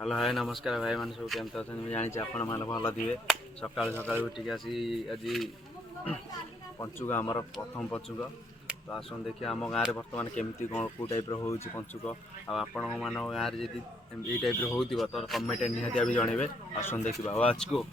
Hello hi नमस्कार भाई मैंने सब केमती अच्छा मुझे जानी आपण मैंने भल थे सका सका उठिक आसी आज पंचुक आमर प्रथम पंचुक तो आसन देखिए आम गाँव में बर्तमान केमती कौन कौ टाइप हो पंचुक आपण मान गाँव में जब ये टाइप हो तो कमेंट निहाती भी जनइबे आसन देखा आज को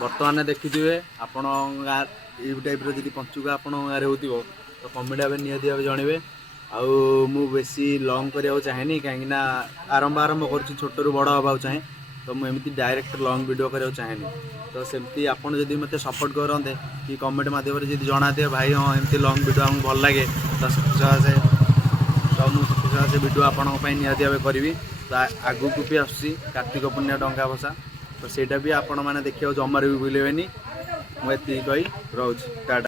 बर्तमान देखिए आपण गाँ ये टाइप जी पंचुका आपण गाँव हो तो कमेंट भाव निहती भाव जनइबे आउ मु बेसी लंग करिया चाहेनी कहीं आरंभ आरंभ कर छोट रू बड़ हवा चाहे तो मुझे डायरेक्ट लंग वीडियो करिया चाहेनी तो सेमती आपड़ जब मत सपोर्ट करते कि कमेंट मध्यम जब जनाते भाई हाँ एमती लंग वीडियो आमको भल लगे तो से तो मुझे वीडियो आपण निहती भाव करी तो आगू भी आसूँ कार्तिक पूर्णिमा डंगा भसा तो सेटा भी आपण मैंने देखिए जमार भी भूलें मुझे कही रोच टाटा।